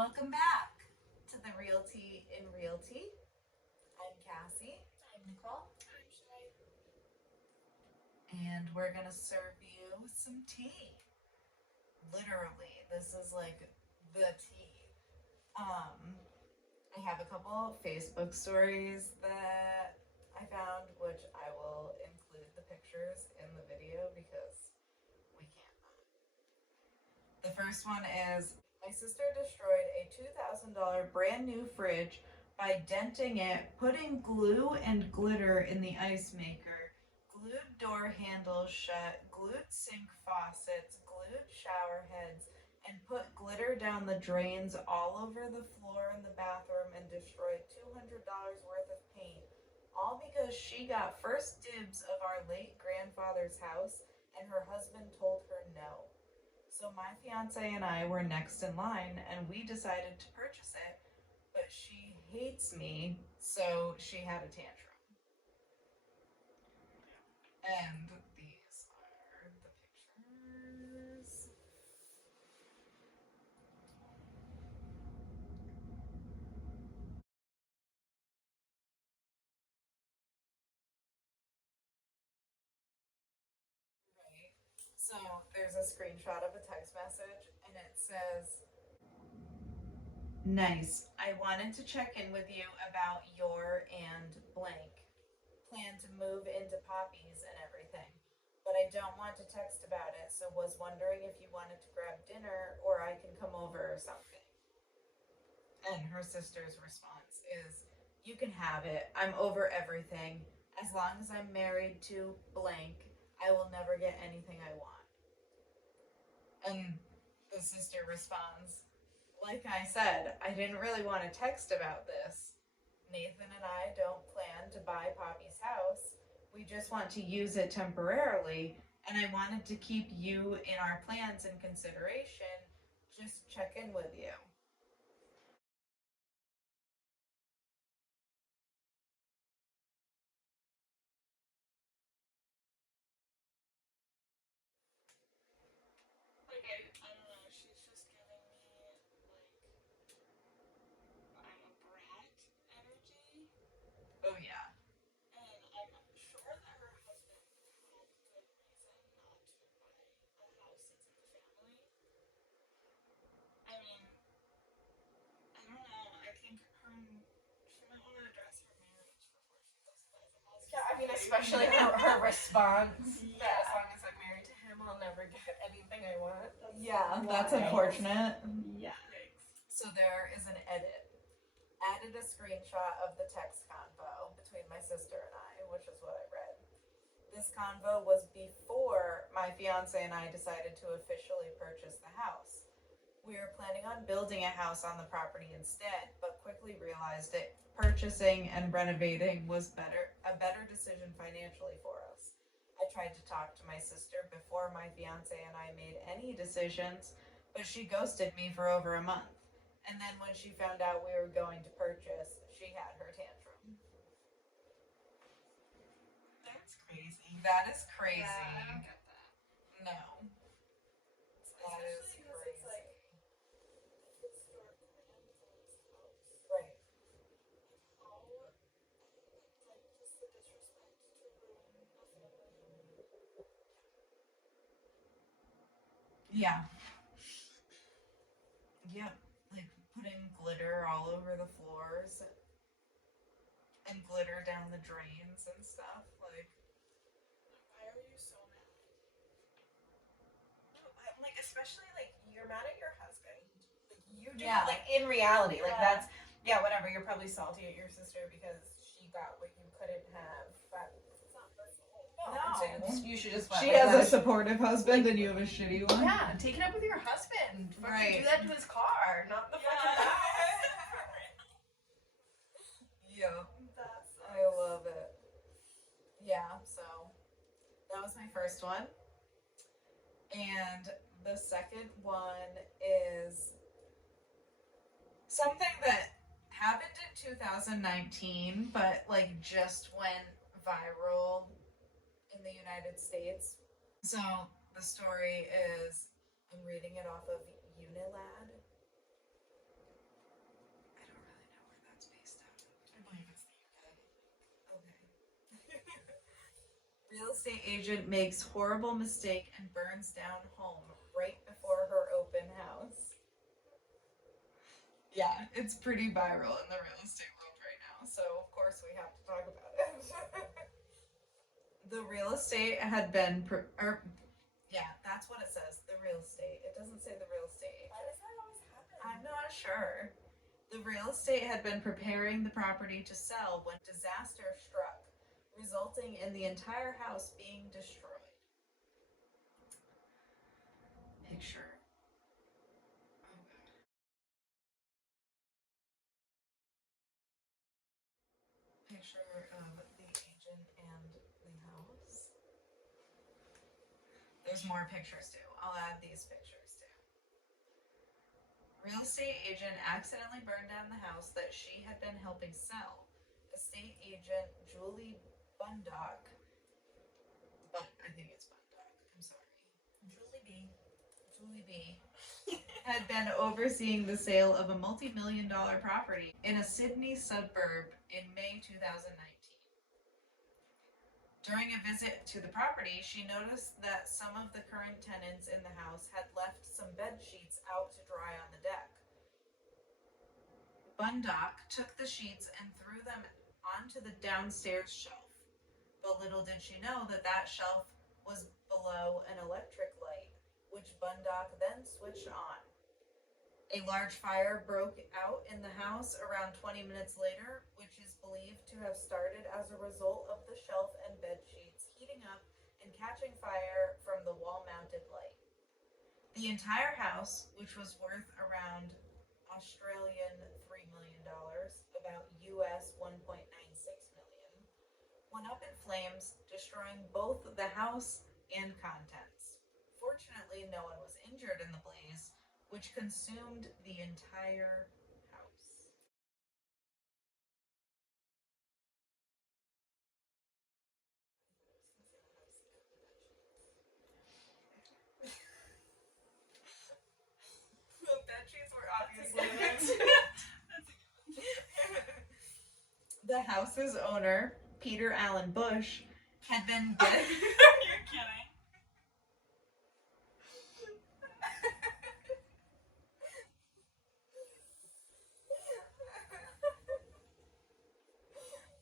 Welcome back to the Realty in Realty. I'm Cassie. I'm Nicole. I'm Shy. And we're going to serve you some tea. Literally, this is like the tea. I have a couple of Facebook stories that I found, which I will include the pictures in the video because we can't not. The first one is, my sister destroyed a $2,000 brand new fridge by denting it, putting glue and glitter in the ice maker, glued door handles shut, glued sink faucets, glued shower heads, and put glitter down the drains all over the floor in the bathroom and destroyed $200 worth of paint, all because she got first dibs of our late grandfather's house and her husband told her no. So my fiance and I were next in line and we decided to purchase it, but she hates me, so she had a tantrum. And these are the pictures. Right. So there's a screenshot of a text message and it says, nice. I wanted to check in with you about your and blank plan to move into Poppy's and everything. But I don't want to text about it, so was wondering if you wanted to grab dinner or I can come over or something. And her sister's response is, you can have it. I'm over everything. As long as I'm married to blank, I will never get anything I want. And the sister responds, like I said, I didn't really want to text about this. Nathan and I don't plan to buy Poppy's house. We just want to use it temporarily, and I wanted to keep you in our plans in consideration. Just check in with you. Like, I don't know, she's just giving me, like, I'm a brat energy. Oh, yeah. And I'm sure that her husband had good reason not to buy a house that's in the family. I mean, I don't know, I think she might want to address her marriage before she goes to buy the house. Yeah, I mean, especially her response. Yeah. That as long as I'm married to him, I'll never get anything I want. That's unfortunate. Yeah. So there is an edit. Added a screenshot of the text convo between my sister and I, which is what I read. This convo was before my fiance and I decided to officially purchase the house. We were planning on building a house on the property instead, but quickly realized that purchasing and renovating was a better decision financially for us. I tried to talk to my sister before my fiance and I made any decisions, but she ghosted me for over a month. And then when she found out we were going to purchase, she had her tantrum. That's crazy. That is crazy. Yeah, I don't get that. No. That is Especially because it's like a historic grandfather's house. right. Like, how, like, just the disrespect to ruin a family. Yeah. Yep. Like putting glitter all over the floors and glitter down the drains and stuff. Like, Why are you so mad? Like, especially, like, you're mad at your husband. Like, you do, Yeah. like, in reality. Like, Yeah. that's, yeah, whatever. You're probably salty at your sister because she got what you couldn't have. But It's not her fault. no. You should just she has a supportive husband and you have a shitty one. Yeah, take it up with your husband. Fucking Right. do that to his car, not the fucking house. Yeah. That's I love it. Yeah, so that was my first one. And the second one is something that happened in 2019, but like just went viral in the United States. So the story is, I'm reading it off of Unilad. Real estate agent makes horrible mistake and burns down home right before her open house. Yeah, it's pretty viral in the real estate world right now, so of course we have to talk about it. The real estate had been, yeah, that's what it says, the real estate. It doesn't say the real estate. Why does that always happen? I'm not sure. The real estate had been preparing the property to sell when disaster struck, resulting in the entire house being destroyed. Picture. Oh god. Picture of the agent and the house. There's more pictures too. I'll add these pictures too. Real estate agent accidentally burned down the house that she had been helping sell. Estate agent Julie Bundock, but I think it's Bundock, I'm sorry. Julie B. had been overseeing the sale of a multi-million-dollar property in a Sydney suburb in May 2019. During a visit to the property, she noticed that some of the current tenants in the house had left some bed sheets out to dry on the deck. Bundock took the sheets and threw them onto the downstairs shelf, but little did she know that that shelf was below an electric light, which Bundock then switched on. A large fire broke out in the house around 20 minutes later, which is believed to have started as a result of the shelf and bed sheets heating up and catching fire from the wall-mounted light. The entire house, which was worth around Australian $3 million, about US $1.96 million, went up in flames, destroying both the house and contents. Fortunately, no one was injured in the blaze, which consumed the entire house. The bed sheets were obviously The house's owner, Peter Allen Bush, had been dead. You're kidding.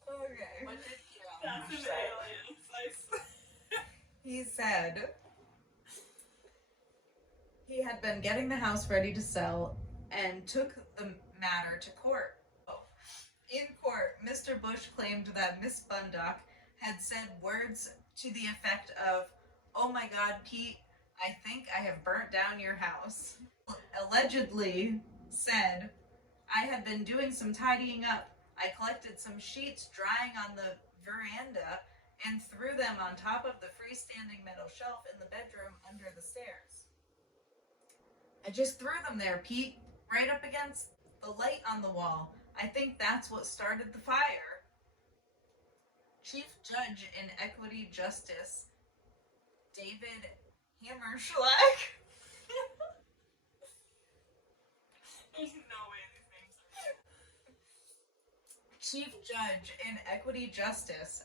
Okay. What did Peter That's Allen an Bush say? alien. He said he had been getting the house ready to sell and took the matter to court. In court, Mr. Bush claimed that Miss Bundock had said words to the effect of, "Oh my God, Pete, I think I have burnt down your house." Allegedly said, "I had been doing some tidying up. I collected some sheets drying on the veranda and threw them on top of the freestanding metal shelf in the bedroom under the stairs. I just threw them there, Pete, right up against the light on the wall. I think that's what started the fire." Chief Judge in Equity Justice, David Hammerschlag. There's no way these names are. Chief Judge in Equity Justice,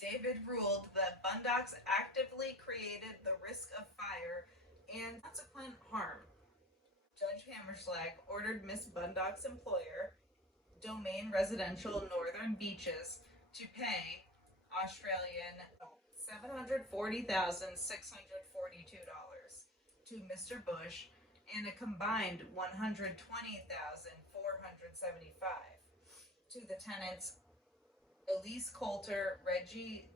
David ruled that Bundock's actively created the risk of fire and consequent harm. Judge Hammerschlag ordered Miss Bundock's employer, Domain Residential Northern Beaches, to pay Australian $740,642 to Mr. Bush and a combined $120,475 to the tenants Elise Coulter, Reggie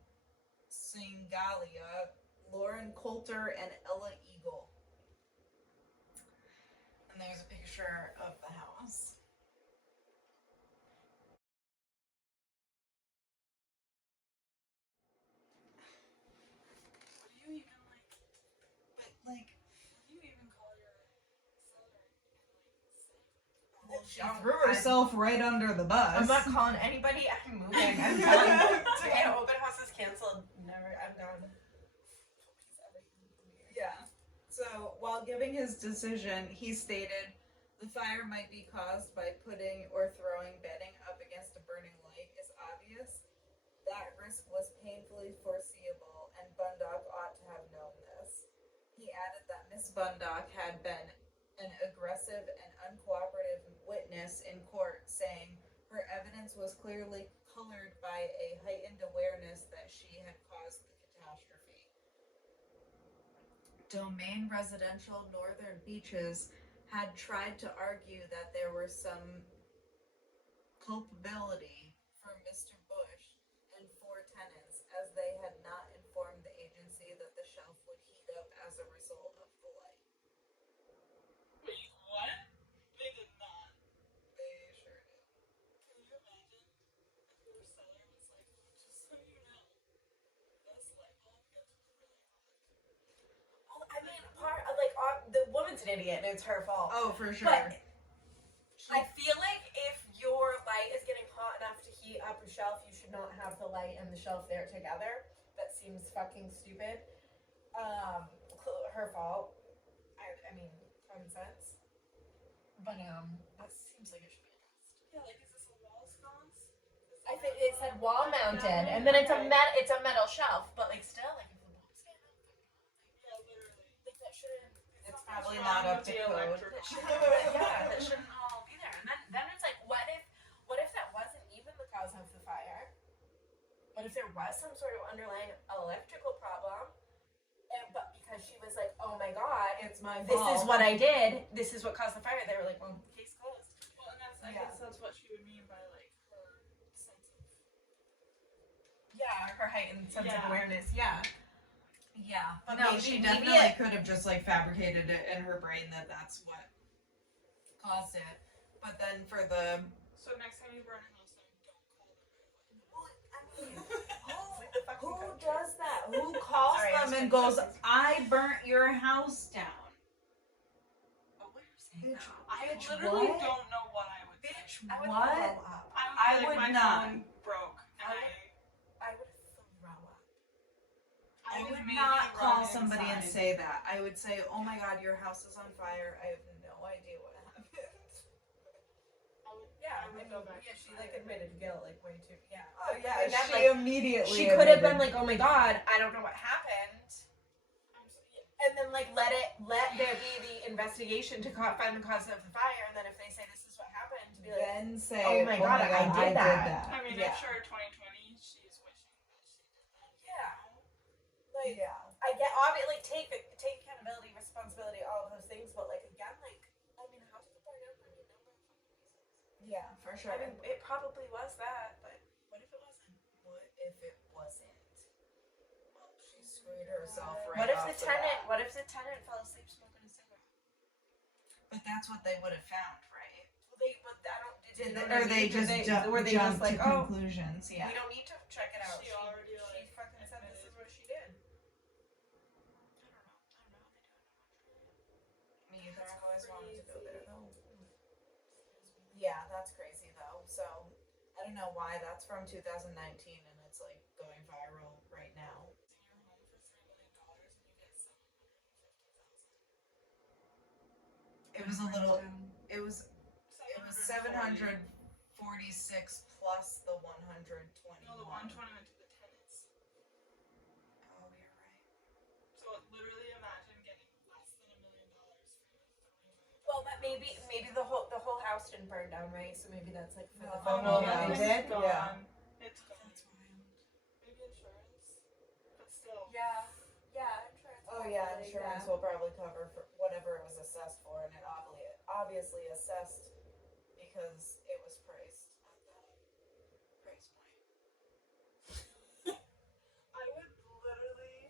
Singalia, Lauren Coulter, and Ella Eagle. And there's a picture of the house. What do you even like? But like, What do you even call your seller and like say? well, she threw herself right under the bus. I'm not calling anybody. I'm moving. I'm done. Okay, open house is canceled. Never. I'm done. Yeah. So while giving his decision, he stated, "The fire might be caused by putting or throwing bedding up against a burning light is obvious. That risk was painfully had been an aggressive and uncooperative witness in court, saying her evidence was clearly colored by a heightened awareness that she had caused the catastrophe. Domain Residential Northern Beaches had tried to argue that there were some culpability for Mr. Bush and 4 tenants, as they had not informed the agency that the shelf would heat up as a result of the light. Wait, what? They did not. They sure did. Can you imagine if your seller was like, just so you know, this light bulb gets really hot. Well, I mean, the woman's an idiot and it's her fault. Oh, for sure. But I feel like if your light is getting hot enough to heat up a shelf, you should not have the light and the shelf there together. That seems fucking stupid. Her fault. I mean, common sense. But that seems like it should be addressed. Yeah, like, is this a wall sconce? I think it said wall mounted, and then it's a metal shelf, but like still, like if the bulb's getting up, Yeah, literally. like that shouldn't. It's probably not up to code. Yeah, that shouldn't all be there. And then it's like, what if that wasn't even the cause of the fire? What if there was some sort of underlying electrical problem? But because she was like, oh my god, It's my this is what I did. This is what caused the fire. They were like, well, case closed. Well, and that's, I Yeah. guess that's what she would mean by, like, her sense of... Yeah, her heightened sense Yeah. of awareness. Yeah. Yeah, But no, maybe- she maybe definitely it- could have just like fabricated it in her brain that that's what caused it. But then for the So next time you burn a house down, don't call them right away. Who does that? Who calls Sorry, I was them and gonna- goes, I burnt your house down? Oh, what you're saying Bitch, now. I bitch, literally what? don't know what I would say. Bitch, I would What? throw up. I I like, would my not. phone broke. And I would throw up. I would maybe not call run somebody and inside. say that. I would say, "Oh my God, your house is on fire. I have no idea what happened." Yeah, I would go back yeah, to she fire. like admitted guilt like way too. Yeah. Oh And that, she like, immediately. she could have been admitted. like, oh my god, I don't know what happened, I'm so, yeah. and then like let there be the investigation to find the cause of the fire, and then if they say this is what happened, to be like, Then say, "Oh my God, I did that." I mean, yeah. I'm sure 2020, she's wishing that she did that. yeah, like Yeah. I get obviously take accountability, responsibility, all of those things, but like again, like I mean, how did the burn out for a number of fucking reasons? Yeah, for sure. I mean, it probably was that, but what if it wasn't? What if it wasn't? Well, she screwed herself right What if off the the tenant? bat. What if the tenant fell asleep smoking a cigarette? But that's what they would have found, right? Well, but I don't. Did they, or they just were they just jumped like, to oh, conclusions? Yeah. we don't need to check it out. She already, she like, fucking said this is admitted. what she did. Me either. I've always wanted to go there though. Yeah, that's crazy though. So I don't know why that's from 2019 and it's like going viral right now. In your home for $3 million and you get $750,000. It was a little. It was 746 plus the 120. No, the 120 went to the tenants. Oh, you're right. So literally imagine getting less than $1 million for your $3 million. Well, but maybe the whole house didn't burn down, right? So maybe that's like for the Oh, phone. no, Yeah, that it was- did. Gone. Yeah. It's gone. That's wild. Maybe insurance. But still. Yeah, insurance. Oh yeah, probably, insurance will probably cover for whatever it was assessed for, and it obviously assessed because it was priced at that price point. I would literally.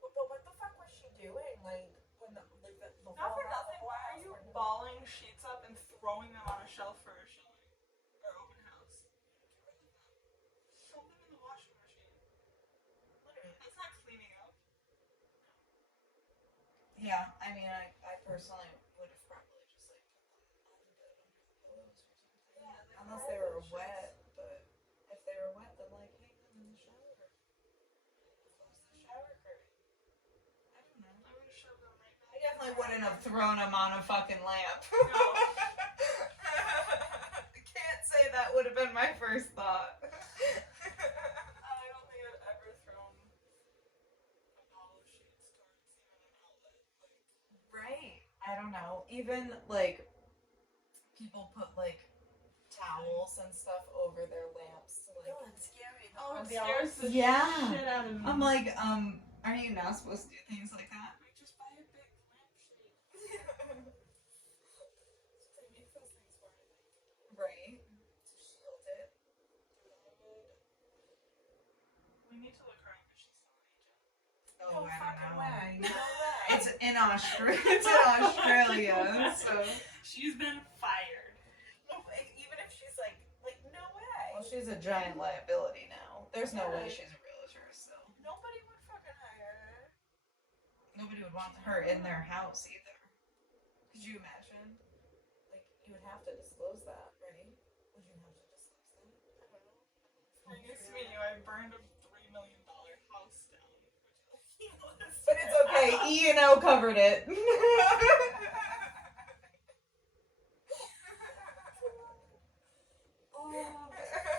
But what the fuck was she doing? Like when the Not whole for house- nothing. the whole Why are house you burned down? balling sheets up and throwing them on a shelf for a showing or open house? Get rid of them. Throw them in the washing machine. Literally. That's not cleaning up. Yeah, I mean, I personally would have probably just like put them on the bed under the pillows or something. Yeah, like, Unless why they were would you- wet, but if they were wet, then like hang them in the shower. Close the shower curtain. I don't know. I would have shoved them right back. I definitely wouldn't have thrown them on a fucking lamp. No. I can't say that would have been my first thought. I don't think I've ever thrown a ball of sheets towards even an outlet. Like, Right. I I don't know. Even like people put like towels and stuff over their lamps to like. No, it's scary. Oh, it The scares the Yeah. shit out of me. I'm like, are you not supposed to do things like that? Like, just buy a big lampshade. They make those things for it. Right. To shield it. We need to look her up if she's still an agent. Oh, No I fucking don't know. way. No way. It's in Australia. It's in Australia. So. She's been fired. No, even if she's like no way. Well, she's a giant liability now. There's no way she's a realtor. So. Nobody would fucking hire her. Nobody would want her in their house either. Could you imagine? Like, you would have to disclose that, right? Would you have to disclose that? I don't know. Nice to meet you. I burned a $3 million house down. But it's okay. E&O covered it.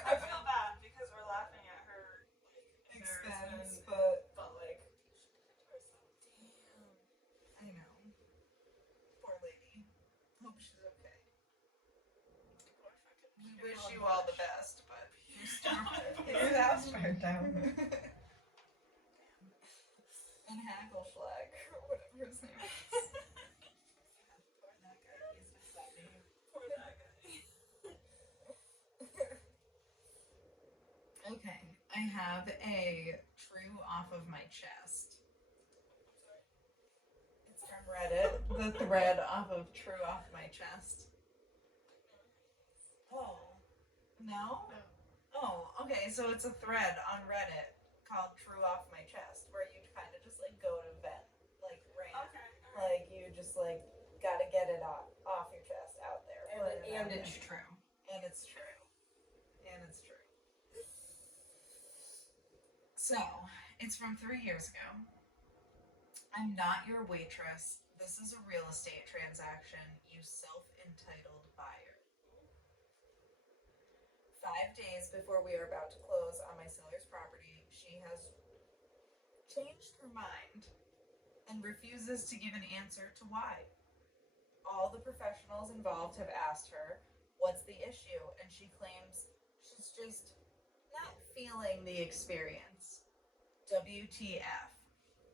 I feel bad because we're laughing at her Expense, embarrassment, but like damn. I know. Poor lady. Hope she's okay. We wish you all the best, but your house burned down. And Hackelschlag, or whatever his name is. Poor that guy. He's with that name. Poor that guy. Okay, I have a true off of my chest. It's from Reddit, the thread off of true off my chest. Oh, no? No. Oh, okay, so it's a thread on Reddit called True Off My Chest, where you kind of just like go to vent, like rant. Okay. Like you just like gotta get it off your chest out there. And it's true. And it's true. And it's true. So, it's from 3 years ago. I'm not your waitress. This is a real estate transaction, you self-entitled buyer. 5 days before we are about to close on my seller's property, she has changed her mind and refuses to give an answer to why. All the professionals involved have asked her, what's the issue? And she claims she's just not feeling the experience. WTF.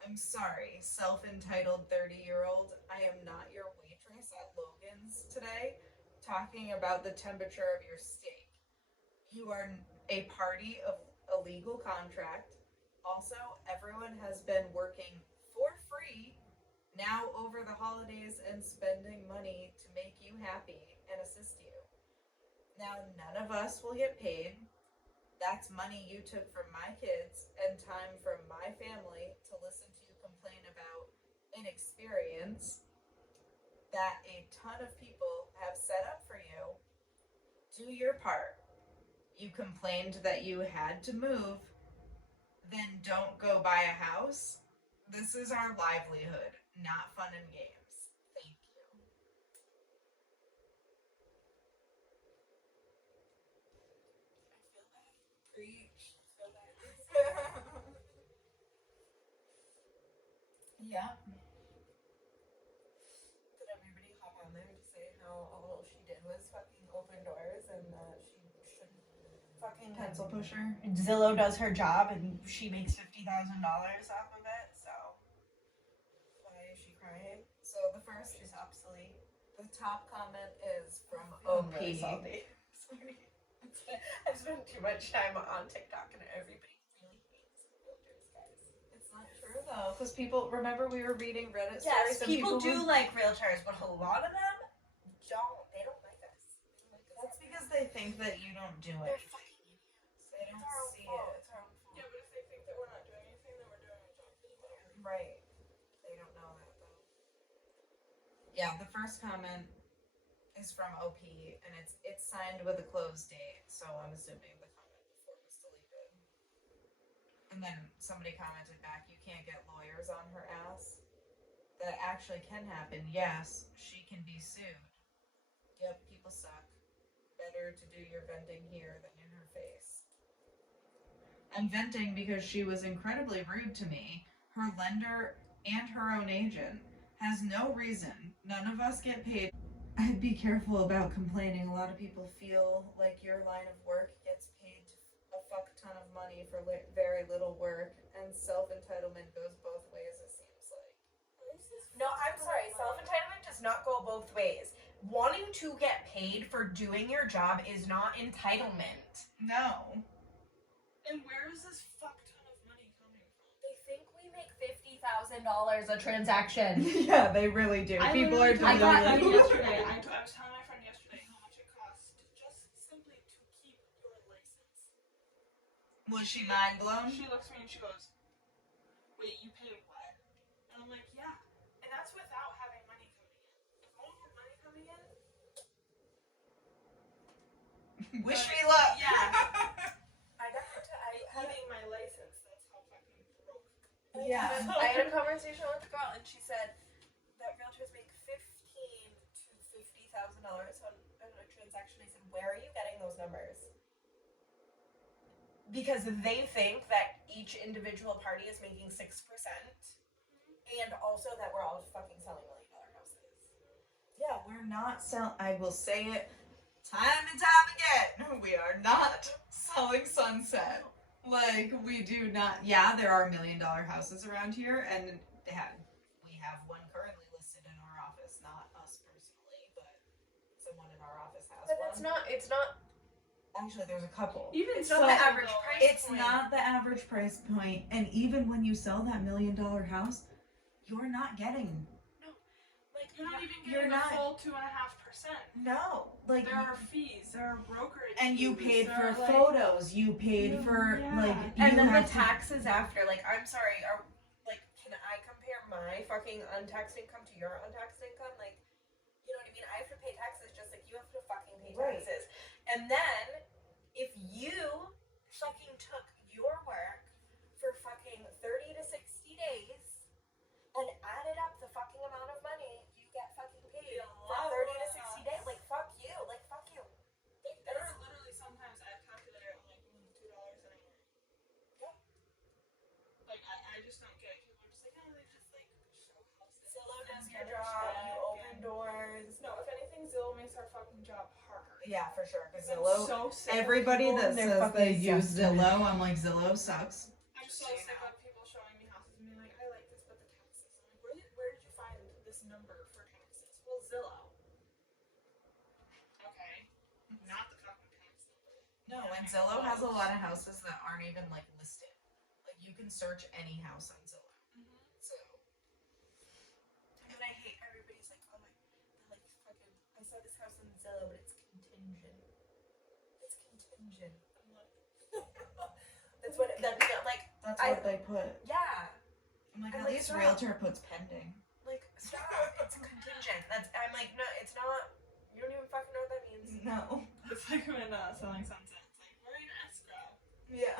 I'm sorry, self-entitled 30-year-old. I am not your waitress at Logan's today talking about the temperature of your steak. You are a party of a legal contract. Also, everyone has been working for free now over the holidays and spending money to make you happy and assist you. Now, none of us will get paid. That's money you took from my kids and time from my family to listen to you complain about an experience that a ton of people have set up for you. Do your part. You complained that you had to move, then don't go buy a house. This is our livelihood, not fun and games. Thank you. I feel that. Preach. I feel that. Yeah. Did everybody hop on there to say how all she did was fucking open doors and she should fucking Pencil pusher. Zillow does her job and she makes $50,000 off of it, so why is she crying? So the first, She's obsolete. the top comment is from I'm OP. really salty. Sorry. I spend too much time on TikTok and everybody really hates realtors, guys. It's not true though, because people remember we were reading Reddit Yes, stories. And people do would- like realtors, but a lot of them don't. They don't like us. That's because they think that you don't do They're it. fucking idiots. They don't It's our own see fault. it. It's our own fault. Yeah, but if they think that we're not doing anything, then we're doing our job as well. Right. They don't know that though. Yeah, the first comment is from OP and it's signed with a closed date, so I'm assuming the comment before was deleted. And then somebody commented back, you can't get lawyers on her ass. That actually can happen. Yes, she can be sued. Yep, people suck. Better to do your venting here than in her face. I'm venting because she was incredibly rude to me, her lender, and her own agent. has no reason. None of us get paid. Be careful about complaining. A lot of people feel like your line of work gets paid a fuck ton of money for very little work, and self-entitlement goes both ways, it seems like. No, I'm sorry. Self-entitlement does not go both ways. Wanting to get paid for doing your job is not entitlement. No. And where is this fuck ton of money coming from? They think we make $50,000 a transaction. Yeah, they really do. People are I got deluded. yesterday. I was telling my friend yesterday how much it costs just simply to keep your license. Was she mind blown? She looks at me and she goes, "Wait, you pay what?" And I'm like, "Yeah." And that's without having money coming in. If I had money coming in, Wish me luck. Yeah. Having my license, that's how fucking broke. Yeah. I had a conversation with a girl, and she said that realtors make $15,000 to $50,000 on a transaction. I said, "Where are you getting those numbers?" Because they think that each individual party is making 6%, and also that we're all fucking selling $1 million houses. Yeah, we're not selling. I will say it time and time again. We are not selling Sunset. Like, we do not. Yeah, there are $1 million houses around here, and we have one currently listed in our office. Not us personally, but someone in our office has But one. it's not. Actually, there's a couple. Even It's not the average price It's point. not the average price point, and even when you sell that $1 million house, you're not getting. Like, you're not even You're getting not- the full 2.5%. No, like There are fees, there are brokerage and you fees, paid there for are, photos. You paid for Yeah. like. And you then the have to- taxes after. Like, I'm sorry. Can I compare my fucking untaxed income to your untaxed income? Like, you know what I mean? I have to pay taxes just like you have to fucking pay Right. taxes. And then, if you fucking took your work for fucking 30 to 60 days and added up the fucking amount of money you get fucking paid for 30 to 60 days, like, fuck you. Like, fuck you. There are literally sometimes I calculate it, I'm like, $2 an hour. Yeah. Like, I just don't get it. People are just like, oh, they just like show houses. Zillow does and your better job. check You open and- doors. No, if anything, Zillow makes our fucking job harder. Yeah, for sure. Because I'm Zillow. so sick of Everybody people- that they're says they fucking use desperate. Zillow, I'm like, Zillow sucks. I'm Just so so you sick know. of people showing me houses and being like, I like this, but the taxes. I'm like, where did you find this number for taxes? Well, Zillow. Okay. Not the fucking tax number. No, Yeah, and okay, Zillow has a close. lot of houses that aren't even like listed. Like you can search any house on Zillow. So And then I hate everybody's like, oh my, they're like fucking. I saw this house on Zillow, but it's contingent. It's contingent. I'm like, that's what. That's like. that's I- what they put. Yeah. I'm like, I'm at like, least stop. Realtor puts pending. Like, stop. It's contingent. I'm like, no, it's not. You don't even fucking know what that means. No. It's like when selling Sunset. It's like, we're in escrow. Yeah.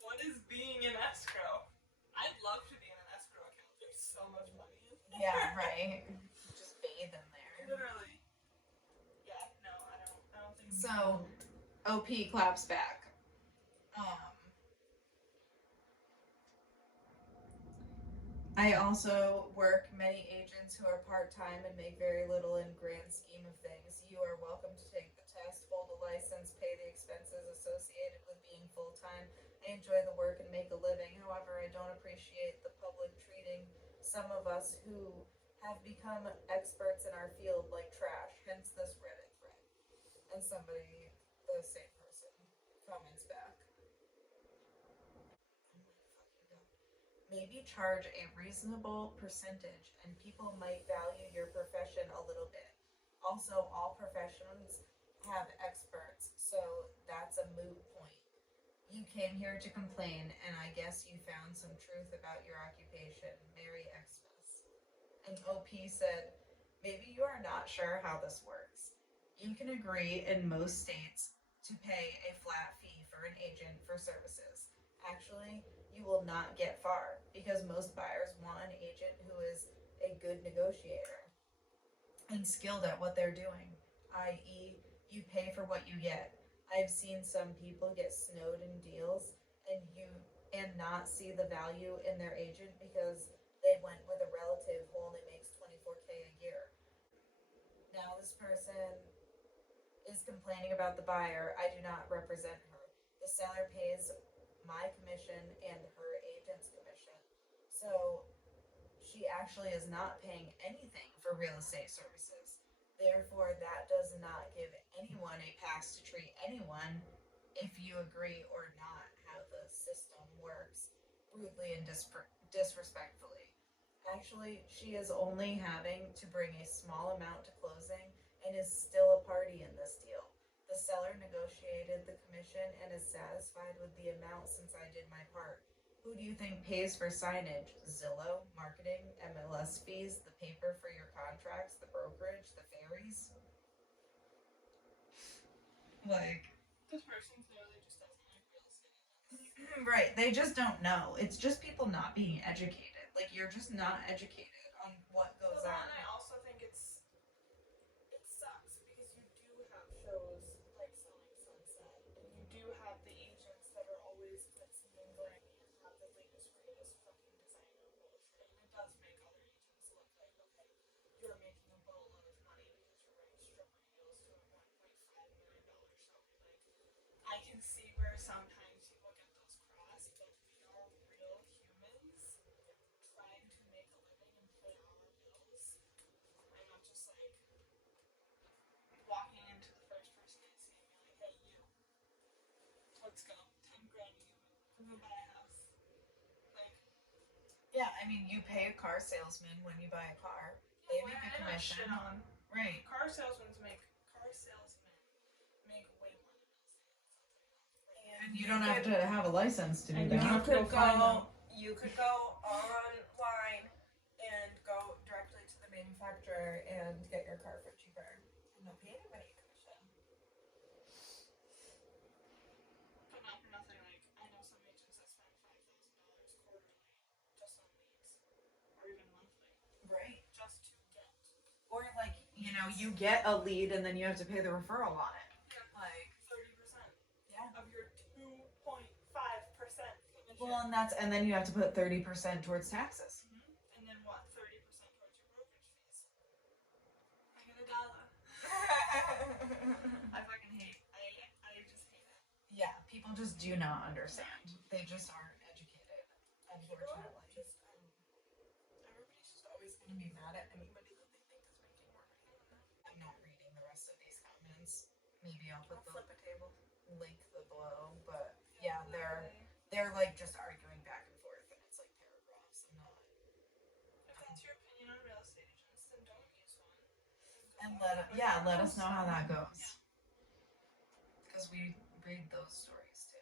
What is being in escrow? I'd love to be in an escrow account. There's so much money in there. Yeah, right. Just bathe in there. Literally. Yeah, no, I don't think So, OP claps back. I also work many agents who are part-time and make very little in grand scheme of things. You are welcome to take the test, hold a license, pay the expenses associated with being full-time. I enjoy the work and make a living. However, I don't appreciate the public treating some of us who have become experts in our field like trash, hence this Reddit thread. And somebody, the same person, comments back. Maybe charge a reasonable percentage and people might value your profession a little bit. Also, all professions have experts, so that's a moot point. You came here to complain, and I guess you found some truth about your occupation. Merry Xmas. And OP said, maybe you are not sure how this works. You can agree in most states to pay a flat fee for an agent for services. Actually, you will not get far because most buyers want an agent who is a good negotiator and skilled at what they're doing, i.e., you pay for what you get. I've seen some people get snowed in deals and not see the value in their agent because they they went with a relative who only makes $24K a year. Now this person is complaining about the buyer. I do not represent her. The seller pays my commission and her agent's commission. So she actually is not paying anything for real estate services. Therefore, that does not give anyone a pass to treat anyone if you agree or not how the system works rudely and disrespectfully. Actually, she is only having to bring a small amount to closing and is still a party in this deal. The seller negotiated the commission and is satisfied with the amount since I did my part. Who do you think pays for signage? Zillow, marketing, MLS fees, the paper for your contracts, the brokerage, the ferries? Like, This person clearly just doesn't like real estate. right, they just don't know. It's just people not being educated. Like, you're just not educated on what goes Well, on. and I also think it sucks because you do have shows like Selling Sunset, and you do have the agents that are always glitzy and glammy and have the latest greatest fucking designer bullshit, and it does make other agents look like, okay, you're making a boatload of money because you're writing stripper deals to a $1.5 million show. Like, I can see where sometimes people get those crossed, but we are real humans trying to make a living and pay our bills. I'm not just like walking into the first person I see and being like, hey, you, let's go, 10 grand you, go buy a house. Like, Yeah, I mean, you pay a car salesman when you buy a car. They make a commission. Shit on. Right. Car salesmen make way more than real estate. And you don't have to have a license to do And that. you could go online and go directly to the manufacturer and get your car for cheaper and not pay anybody a commission. But not for nothing, like, I know some agents that spend $5,000 quarterly just on leads, or even monthly, Right. just to get. Or like, you know, you get a lead and then you have to pay the referral on it. Like 30% yeah. of your 2.5% commission. Well, and then you have to put 30% towards taxes. And then what? 30% towards your brokerage fees. I get $1. I fucking hate. I just hate it. Yeah, people just do not understand. They just aren't educated, unfortunately. Everybody's just always gonna be mad at anybody that they think is making more money than them. I'm not reading the rest of these comments. Maybe I'll put I'll flip a table. link below, but yeah, they're like just arguing back and forth, and it's like paragraphs. I'm not. If that's your opinion on real estate agents, then don't use one. And let us know how that goes. Because we read those stories too.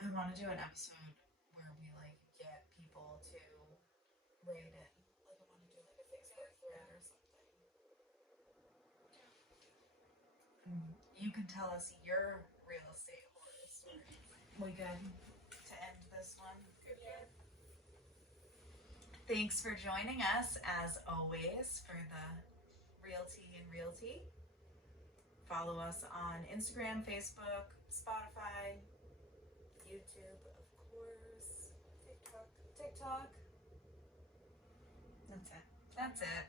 I want to do an episode where we like get people to rate it. Like I want to do like a Facebook thread or something. You can tell us your real estate horror story. We good to end this one? Good year. Thanks for joining us as always for the Realty and Realty. Follow us on Instagram, Facebook, Spotify, YouTube, of course, TikTok. That's it.